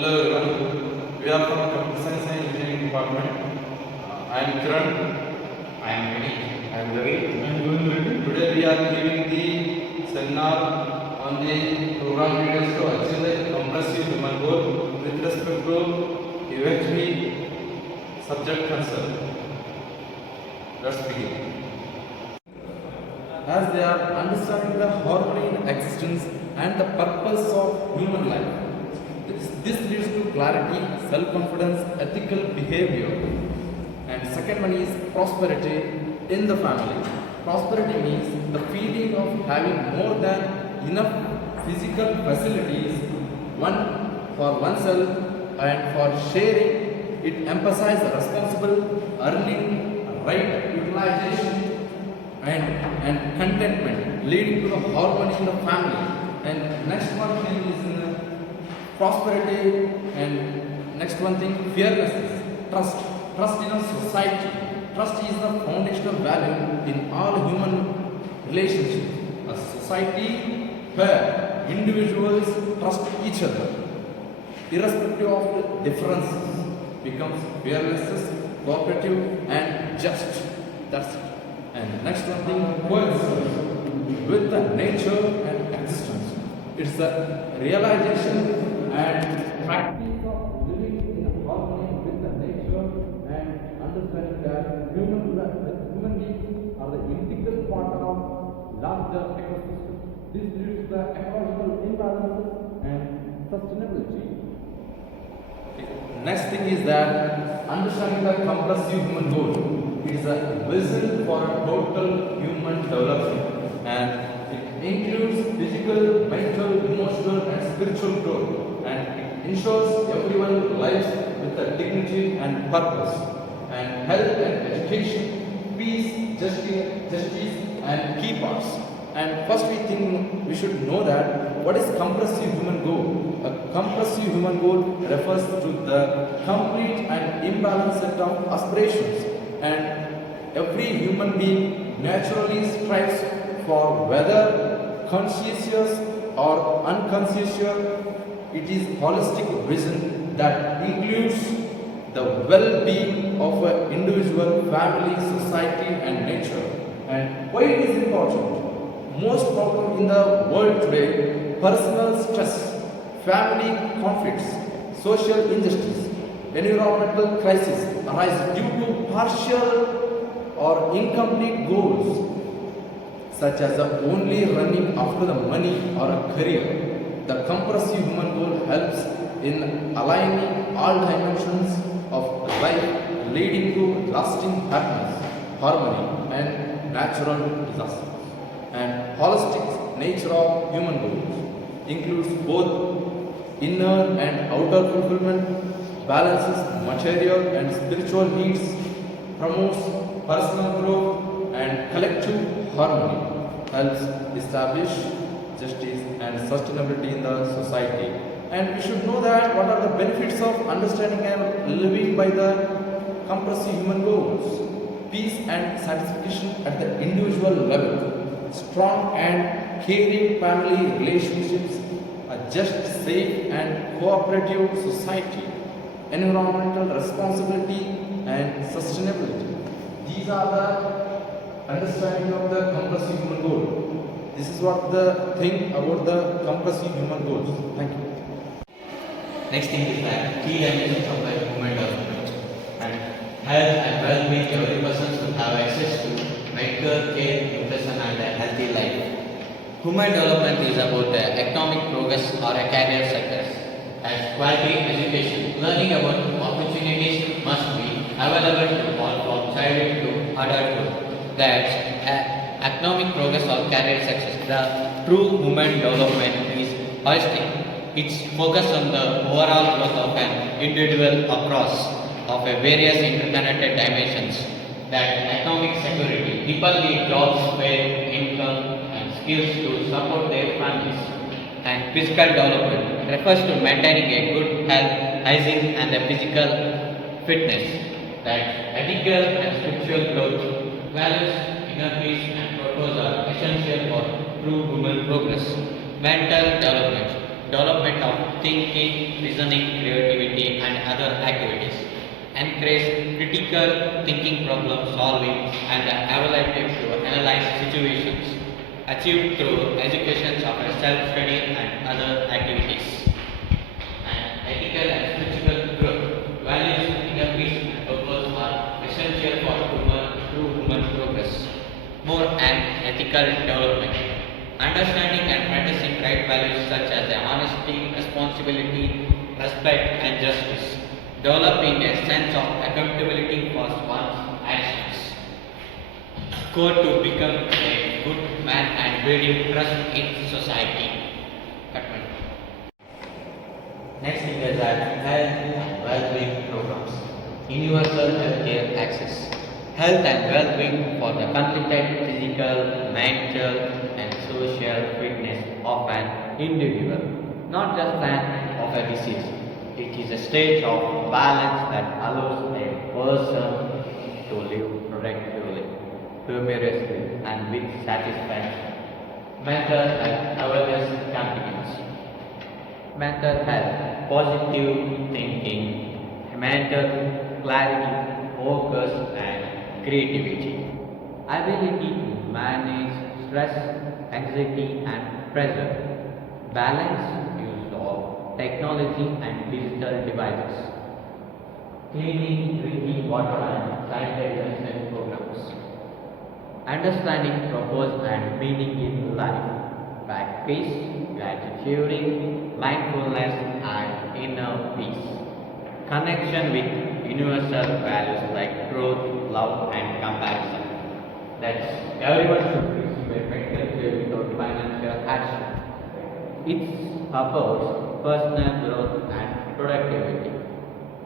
Hello everyone. We are from Computer Science and Engineering Department. I am Kiran. I am ready. I am Ravi. Today we are giving the seminar on the program leaders to achieve the comprehensive human goal with respect to UHV subject concern. Let's begin. As they are understanding the harmony in existence and the purpose of human life. This leads to clarity, self-confidence, ethical behavior. And second one is prosperity in the family. Prosperity means the feeling of having more than enough physical facilities, one for oneself and for sharing. It emphasizes responsible earning, right utilization, and contentment, leading to the harmony in the family. And next one thing is prosperity, and next one thing fearlessness, trust in a society. Trust is the foundational value in all human relationships. A society where individuals trust each other irrespective of the differences becomes fearless, cooperative and just. That's it. And next one thing, coexistence with the nature and existence. It's a realization and practice of living in harmony with the nature and understanding that human beings are the integral part of larger ecosystem. This leads to the ecological imbalances and sustainability. Next thing is that understanding the comprehensive human goal is a vision for a total human development, and it includes physical, mental, emotional and spiritual growth, and it ensures everyone lives with a dignity and purpose, and health and education, peace, justice and key parts. And first we should know that what is comprehensive human goal. A comprehensive human goal refers to the complete and imbalanced set of aspirations, and every human being naturally strives for, whether conscious or unconscious. It is holistic vision that includes the well-being of an individual, family, society and nature. And why it is important? Most problems in the world today, personal stress, family conflicts, social injustice, environmental crisis arise due to partial or incomplete goals, such as only running after the money or a career. The comprehensive human goal helps in aligning all dimensions of life, leading to lasting happiness, harmony and natural disasters. And holistic nature of human goals includes both inner and outer fulfillment, balances material and spiritual needs, promotes personal growth and collective harmony, helps establish justice and sustainability in the society. And we should know that what are the benefits of understanding and living by the comprehensive human goals. Peace and satisfaction at the individual level, strong and caring family relationships, a just, safe and cooperative society, environmental responsibility and sustainability. These are the understanding of the comprehensive human goal. This is what the thing about the comprehensive human goals. Thank you. Next thing is that key dimensions of the human development, and health and well-being. Every person should have access to medical care, nutrition and a healthy life. Human development is about the economic progress or a career success. As quality education, learning about opportunities must be available to all from childhood to adulthood. That's economic progress or career success. The true human development is holistic. It's focused on the overall growth of an individual across of a various interconnected dimensions. That economic security, people need jobs, pay, income and skills to support their families. And physical development refers to maintaining a good health, hygiene and a physical fitness. That ethical and spiritual growth, values, inner peace and purpose are essential for true human progress. Mental development, development of thinking, reasoning, creativity, and other activities. Encourage critical thinking, problem solving, and the ability to analyze situations. Achieved through education of self-study and other activities. And ethical and spiritual growth. Values, inner peace, and purpose are essential for human progress. More and ethical development. Understanding and practicing right values such as honesty, responsibility, respect, and justice. Developing a sense of accountability for one's actions. Core to become a good man and building trust in society. Cutman. Next thing is that health and well-being programs. Universal healthcare access. Health and well-being for the completed physical, mental, and social fitness of an individual, not just an of a disease. It is a state of balance that allows a person to live productively, humorously, and with satisfaction. Mental and awareness campaigns. Mental health, positive thinking, mental clarity, focus, and creativity. Ability to manage stress, anxiety, and pressure. Balanced use of technology and digital devices. Cleaning drinking water and sanitation programs. Understanding purpose and meaning in life. Practice gratitude, mindfulness, and inner peace. Connection with universal values like truth, love, and compassion. That's everyone should receive a medical care without financial hardship. It supports personal growth and productivity,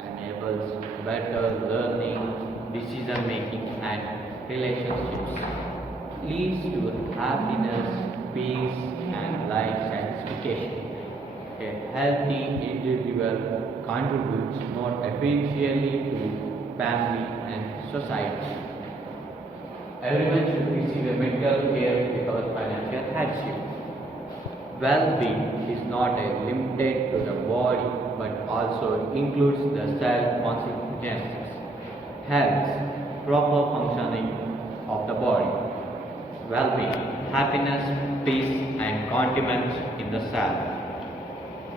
enables better learning, decision making, and relationships, leads to happiness, peace, and life satisfaction. A healthy individual contributes more efficiently to family and society. Everyone should receive a medical care without financial hardship. Well-being is not limited to the body but also includes the self-consequences, health, proper functioning of the body, well-being, happiness, peace, and contentment in the self.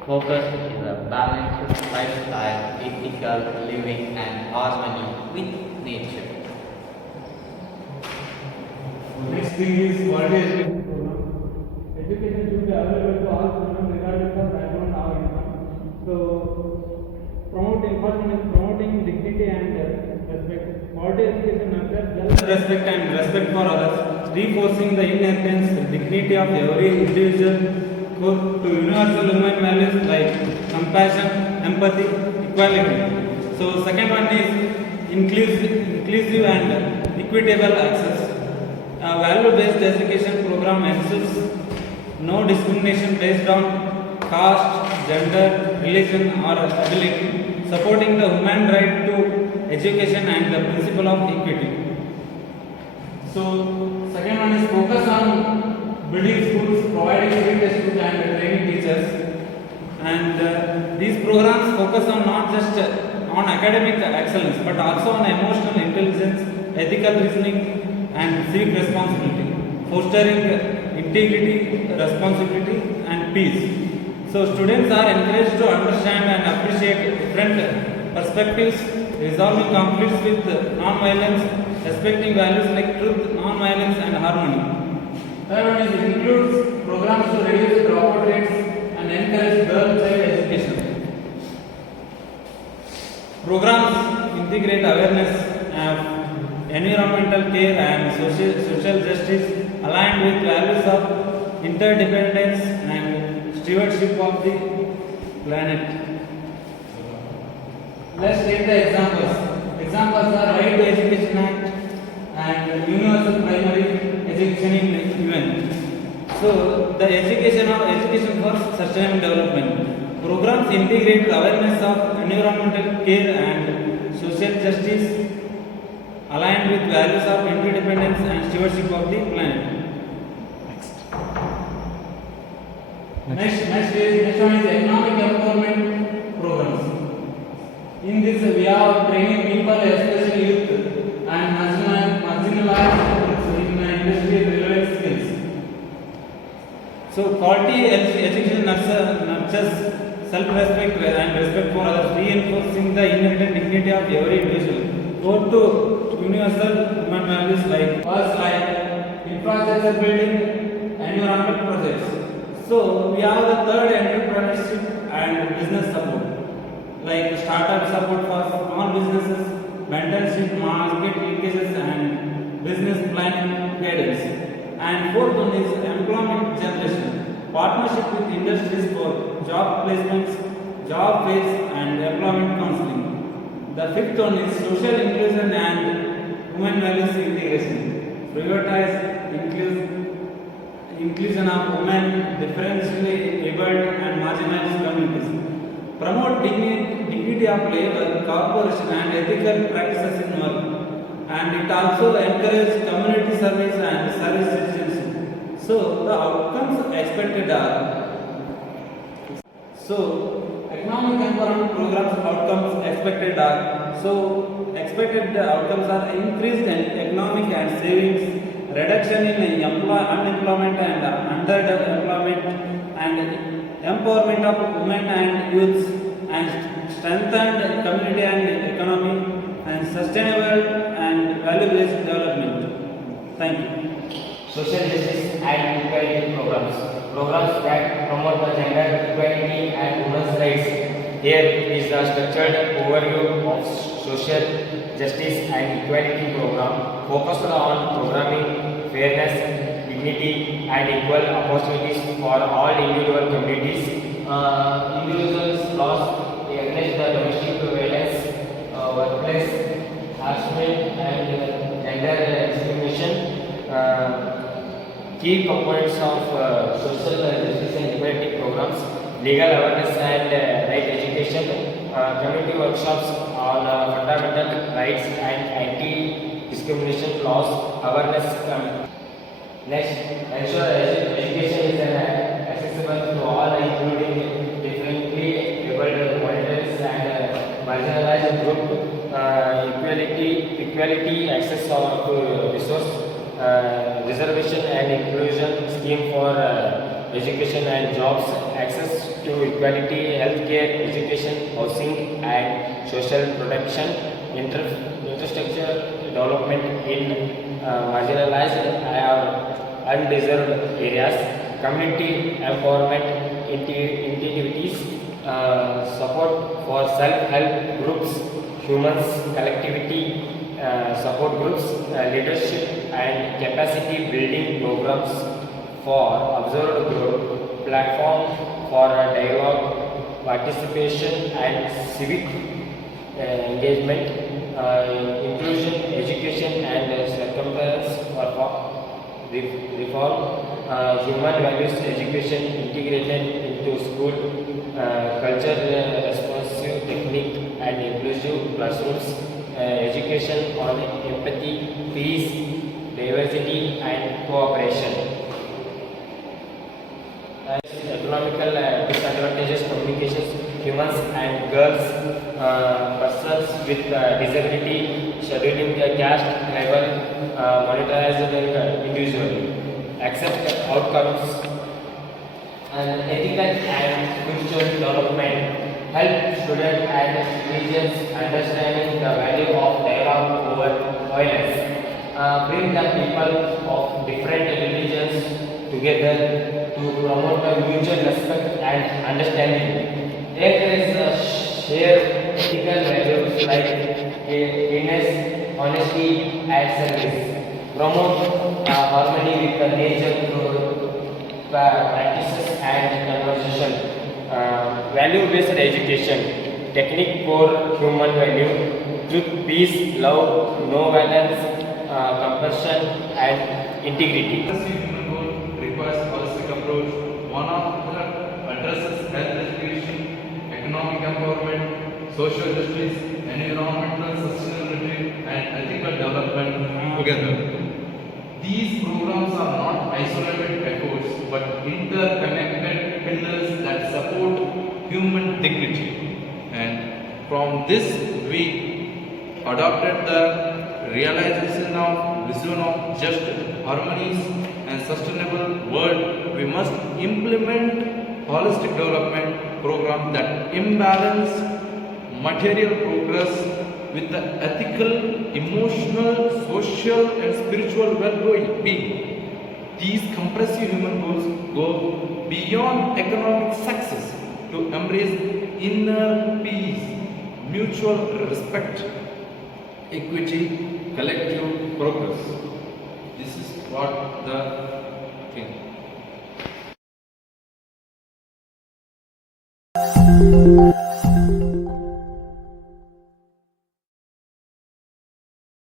Focus is a balanced lifestyle, ethical living, and harmony with nature. Next thing is quality education program. Education should be available to all students regardless of background or income. So, promoting first one is promoting dignity and respect. Quality education nurtures self-respect and respect for others, reinforcing the inherent dignity of every individual to universal human values like compassion, empathy, equality. So, second one is inclusive and equitable access. A value-based education program ensures no discrimination based on caste, gender, religion, or ability, supporting the human right to education and the principle of equity. So, second one is focus on building schools, providing free textbooks and training teachers. And these programs focus on not just on academic excellence but also on emotional intelligence, ethical reasoning, and civic responsibility, fostering integrity, responsibility, and peace. So, students are encouraged to understand and appreciate different perspectives, resolving conflicts with non-violence, respecting values like truth, non-violence, and harmony. Third one is it includes programs to reduce dropout rates and encourage girl child education. Programs integrate awareness of environmental care and social justice aligned with values of interdependence and stewardship of the planet. Let's take the examples. Examples are Right to Education Act and Universal Primary Education in UN. So, the education for sustainable development. Programs integrate awareness of environmental care and social justice aligned with values of interdependence and stewardship of the planet. Next one is economic In this, we are training people, especially youth and marginalized in industry relevant skills. So, quality education nurtures self-respect and respect for others, reinforcing the inherent dignity of every individual. Go to universal human values like infrastructure building, environmental projects. So, we have the third entrepreneurship and business support, like startup support for small businesses, mentorship, market linkages, and business planning guidance. And fourth one is employment generation, partnership with industries for job placements, job fairs, and employment counseling. The fifth one is social inclusion and human values integration, prioritize inclusion of women, differentially abled, and marginalized communities. Promote dignity of labor, cooperation, and ethical practices in work. And it also encourages community service and service citizenship. So the outcomes expected are economic empowerment programs outcomes expected are expected outcomes are increased in economic and savings, reduction in unemployment and underemployment, and empowerment of women and youths, and strengthened community and economy, and sustainable and value-based development. Thank you. Social justice and equality programs. Programs that promote the gender equality and women's rights. Here is the structured overview of social justice and equality program focused on programming fairness, dignity, and equal opportunities for all individual communities. Individuals lost against the domestic violence, workplace harassment, and gender discrimination. Key components of social justice and equality programs: legal awareness and right education, community workshops on fundamental rights and anti-discrimination laws, awareness. Next, ensure education is accessible to all, including differently abled minorities and marginalized group. Equality access to resource. Reservation and inclusion scheme for education and jobs, access to equality, healthcare, education, housing, and social protection, infrastructure development in marginalized or undeserved areas, community empowerment initiatives, support for self-help groups, humans, collectivity, support groups, leadership and capacity building programs for observed group, platform for dialogue, participation and civic engagement, inclusion, education and circumstance for reform, human values education integrated into school, culture responsive technique and inclusive classrooms, education on empathy, peace, diversity and cooperation. Economical disadvantages, communications, humans and girls, persons with disability, scheduling caste, level, monetized individually, accept outcomes, and ethical and spiritual development, help students and citizens understanding the value of dialogue over violence, bring the people of different religions together to promote the mutual respect and understanding, encourage share ethical values like kindness, honesty and service, promote harmony with the nature through practices and conversation. Value-based education, technique for human value, truth, peace, love, no violence, compassion and integrity. Progressive human goal requires holistic approach. One of that addresses health education, economic empowerment, social justice, environmental sustainability, and ethical development together. These programs are not isolated efforts but interconnected pillars that support human dignity. And from this we adopted the realization of vision of just harmonious and sustainable world. We must implement holistic development program that imbalance material progress with the ethical, emotional, social and spiritual well-being. These compressive human goals go beyond economic success to embrace inner peace, mutual respect, equity, collective progress. This is what the thing.